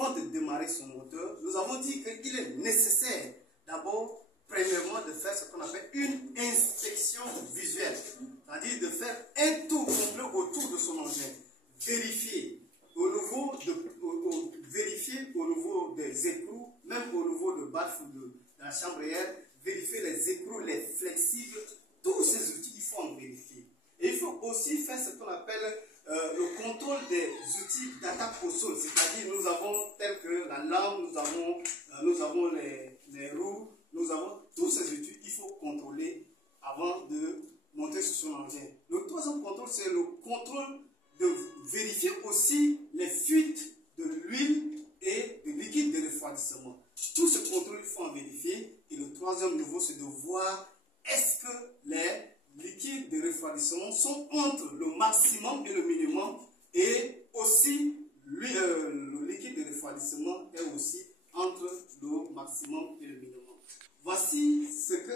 avant de démarrer son moteur, nous avons dit qu'il est nécessaire d'abord, premièrement, de faire ce qu'on appelle une inspection visuelle. C'est-à-dire de faire un tour complet autour de son engin. Vérifier au niveau des écrous, même au niveau de baffle de la chambre air, vérifier les écrous, les flexibles, tous ces outils, il faut en vérifier. Et il faut aussi faire ce qu'on appelle le contrôle des outils d'attaque au sol, c'est-à-dire nous avons tel que la lame, nous avons les roues, nous avons tous ces outils, il faut contrôler avant de monter sur son engin. Le troisième contrôle, c'est le contrôle de vérifier aussi les fuites de l'huile et du liquide de refroidissement. Tout ce contrôle, il faut en vérifier. Et le troisième niveau, c'est de voir est-ce que les liquides de refroidissement sont entre le maximum et le minimum, et aussi le liquide de refroidissement est aussi entre le maximum et le minimum. Voici ce que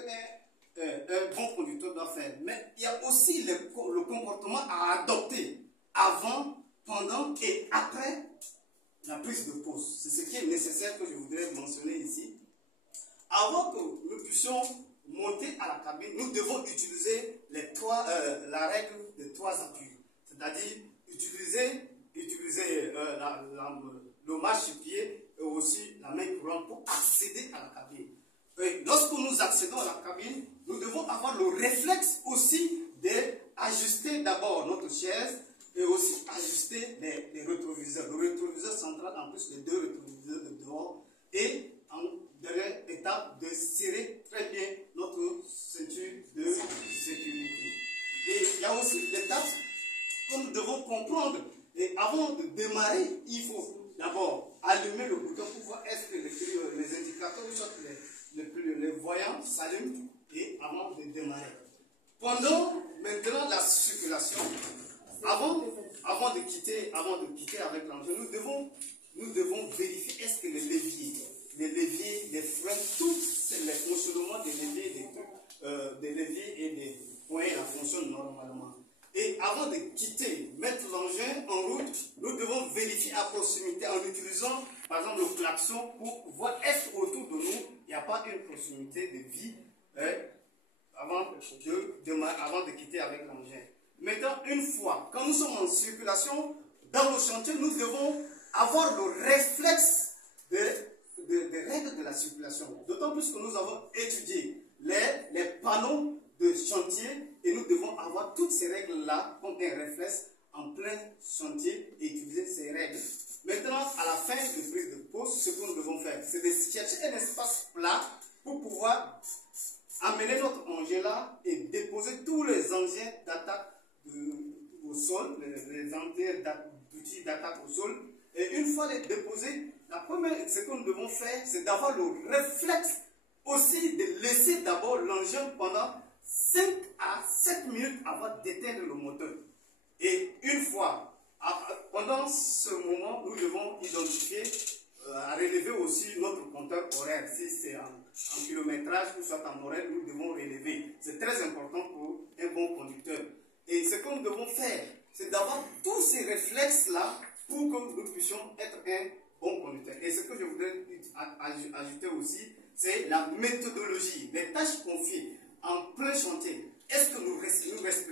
un bon conducteur doit faire. Mais il y a aussi le comportement à adopter avant, pendant et après la prise de pause. C'est ce qui est nécessaire que je voudrais mentionner ici. Avant que nous puissions monter à la cabine, nous devons utiliser la règle de 3 appuis. C'est-à-dire utiliser le marchepied et aussi la main courante pour accéder à la cabine. Et lorsque nous accédons à la cabine, nous devons avoir le réflexe aussi d'ajuster d'abord notre chaise et aussi ajuster les rétroviseurs. Le rétroviseur central, en plus les 2 rétroviseurs de dehors, et en dernière étape de serrer très bien notre ceinture de sécurité. Et il y a aussi l'étape que nous devons comprendre. Et avant de démarrer, il faut d'abord allumer le bouton pour voir est-ce que les indicateurs ou soit les voyants s'allument et avant de démarrer. Pendant maintenant la circulation, avant de quitter avec l'engin, nous devons vérifier est-ce que les leviers, les freins, tous les fonctionnements des leviers et des points fonctionnent normalement. Et avant de mettre l'engin en route, nous devons vérifier à proximité en utilisant par exemple le klaxon pour voir est-ce qu'autour de nous il n'y a pas une proximité de vie avant de quitter avec l'engin. Maintenant, une fois, quand nous sommes en circulation, dans le chantier, nous devons avoir le réflexe des règles de la circulation. D'autant plus que nous avons étudié les panneaux de chantier et nous devons avoir toutes ces règles-là comme un réflexe en plein chantier et utiliser ces règles. Maintenant, à la fin de prise de pause, ce que nous devons faire, c'est de chercher un espace plat pour pouvoir amener notre engin là et déposer tous les engins d'attaque au sol, les engins d'outils d'attaque au sol. Et une fois les déposés, ce que nous devons faire, c'est d'avoir le réflexe aussi de laisser d'abord l'engin pendant 5 à 7 minutes avant d'éteindre le moteur. Et une fois, pendant ce moment, nous devons identifier, relever aussi notre compteur horaire. Si c'est en kilométrage ou soit en horaire, nous devons relever. C'est très important pour un bon conducteur. Et ce que nous devons faire, c'est d'avoir tous ces réflexes-là pour que nous puissions être un bon conducteur. Et ce que je voudrais ajouter aussi, c'est la méthodologie, les tâches confiées en plein chantier. Est-ce que nous respectons